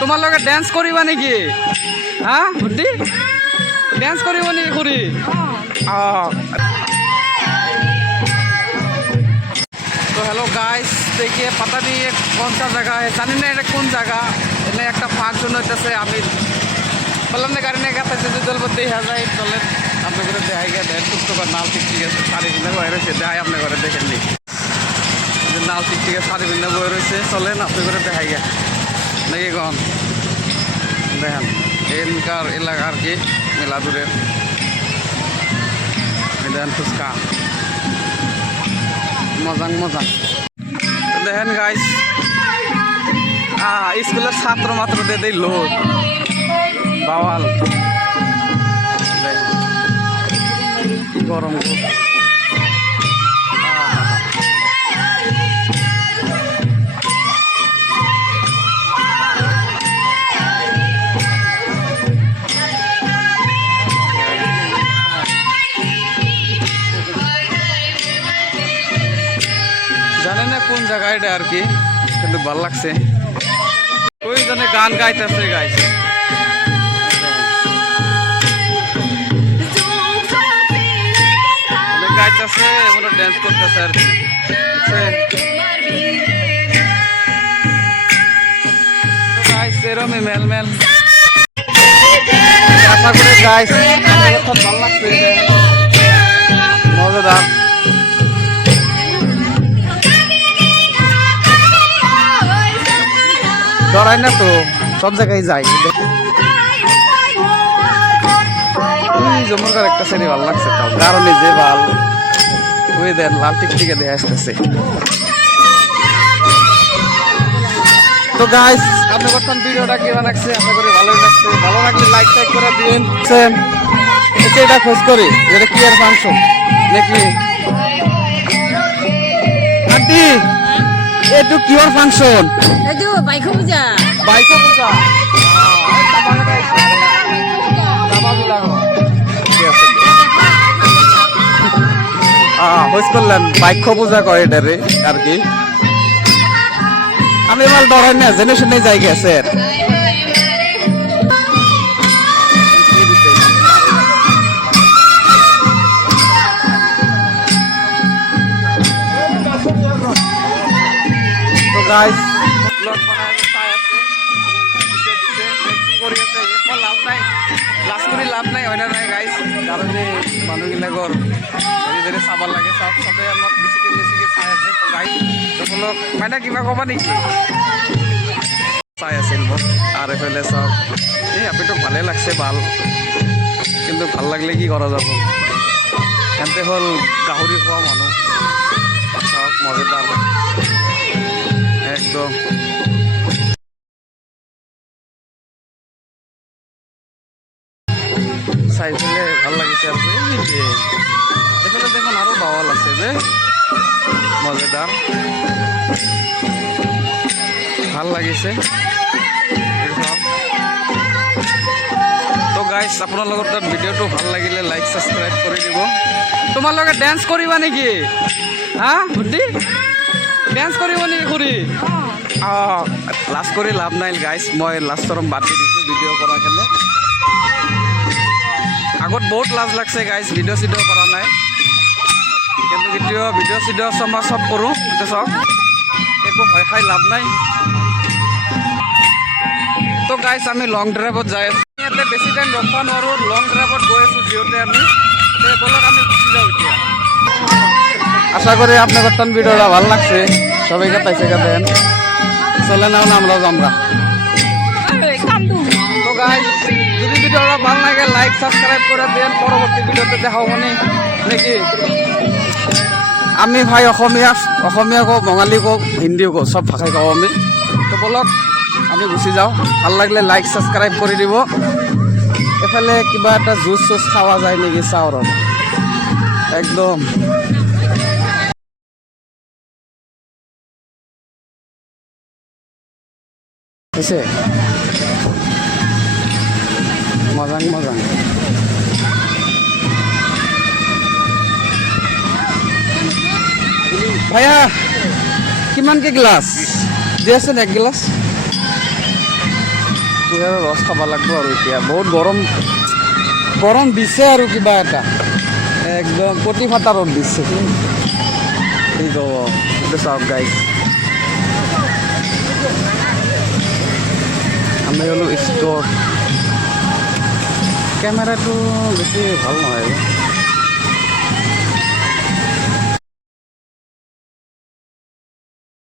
তোমার লগে ড্যান্স করিবা নাকি? হ্যাঁ বুদ্ধি ড্যান্স করিব নি খুরি? तो हेलो गाइस, देखिए पता नहीं ये कौन सा जगह है, जानी ना এটা কোন জায়গা। এনে একটা ফাংশন হইতেছে। আমি বললাম না গাড়ি নিয়ে গেছে যদি চলবো দেখা যায় চলেন আপনি করে দেখাই গিয়ে দেন টুকটুক নাল ঠিক আছে শাড়ি কিনে বয়ে রয়েছে দেখাই আপনি করে দেখেননি নাল ঠিক শাড়ি কিনে বয়ে রয়েছে চলেন আপনি করে দেখাই গিয়ে নাকি কন দেখেন এনকার এলাকা আর কি মেলাদুরের দেখেন ফুচকা মজাং মজা দেখেন গাইস স্কুলের ছাত্র মাত্র দিয়ে দেয় লোক বাওয়াল কি গরম জানি না কোন জায়গায় এটা আর কি কিন্তু ভালো লাগছে ওই জন্য গান গাইতেছে গাইছে গাইতেছে ওরা ড্যান্স করতেছে আর কি এরমই মেল মেল আশা করে গাইস ভালো লাগছে মজাদার ডরাই না তো সব জায়গায় যাই জমরকার একটা শ্রেণী ভালো লাগছে তাও কারণে যে ভাল ওই দেন লাল টিকটিকে দিয়ে আসতেছে তো গাইস আপনি বর্তমান ভিডিওটা কেমন লাগছে আশা করি ভালোই লাগছে ভালো লাগলে লাইক টাইক করে দিন এটা খোঁজ করি এটা কি আর ফাংশন দেখলি আন্টি এটু কিহর ফাংশন বাইক পূজা বাইক পূজা খোঁজ করলেন বাইক পূজা করে এটারে আর কি আমি এবার ডরাই না জেনে শুনে যাই গেছে তো গাইস ব্লগ বানায় চাই আছে কি করি আছে এরপর লাভ নাই লাস্ট করে লাভ নাই হয় না গাইস কারণ যে মানুহবিলাকৰ ধীরে ধীরে চাবার লাগে সবে আমাক বেছিকে চাই আছে তো গাইস তো বলক মানে কিবা কবা নেকি চাই আছিল মোক আর এফালে সব এই আপনিটো ভালে লাগছে ভাল কিন্তু ভাল লাগলে কি করা যাব এতে হল গাহরি খোৱা মানুহ সব মজাদার একদম চাই ফেলে ভাল লাগিছে আর কি এখানে দেখুন আরো বাওয়াল আছে যে মজাদার ভাল লাগিছে তো গাইস আপনার লগত ভিডিওটো ভাল লাগিলে লাইক সাবস্ক্রাইব করে দিব তোমার লগে ড্যান্স করিবা নাকি হ্যাঁ বুদ্ধি ড্যান্স করিব নাকি খুরি লাস্ট করে লাভ নাই গাইস মই লাস্টৰ বাদ দি দিছোঁ ভিডিও কৰাৰ কাৰণে আগত বহুত লাজ লাগছে গাইস ভিডিও চিডিও কৰা নাই কিন্তু ভিডিও চিডিও সব কৰোঁ এতিয়া চাওক একো ভয় খাই লাভ নাই তো গাইস আমি লং ড্ৰাইভত যাই আছোঁ ইয়াতে বেছি টাইম ৰখিব নোৱাৰোঁ লং ড্ৰাইভত গৈ আছোঁ যিহেতু আমি বলক আমি গুচি যাওঁ এতিয়া আশা করি আপনার ভিডিওটা ভালো লাগছে সবাইকে পাইছে দেন চলে নাও আমরাও আমরা তো গাইস যদি ভিডিওটা ভালো লাগে লাইক সাবস্ক্রাইব করে দেন পরবর্তী ভিডিওতে দেখা হবে নাকি আমি ভাই অসমীয়া কওঁ বঙালী কওঁ হিন্দীও কওঁ সব ভাষাই কওঁ আমি তো বলক আমি গুচি যাওঁ ভাল লাগলে লাইক সাবস্ক্রাইব করে দিব এফালে কিবা এটা জুচ চুচ খাওয়া যায় নাকি চাও র একদম হয়েছে মজাং মজাং ভাইয়া কিমান কে গ্লাস দিয়েছেন এক গ্লাস কুঁহিয়াৰৰ ৰস খাব লাগব আৰু এতিয়া বহুত গৰম গৰম দিছে আৰু কিবা এটা একদম প্ৰতি ফাটা ৰ'দ দিছে কি ক'ব এইটো চাওক গাইজ আমি হ'লো ষ্ট'ৰ কেমেৰাটো বেছি ভাল নহয়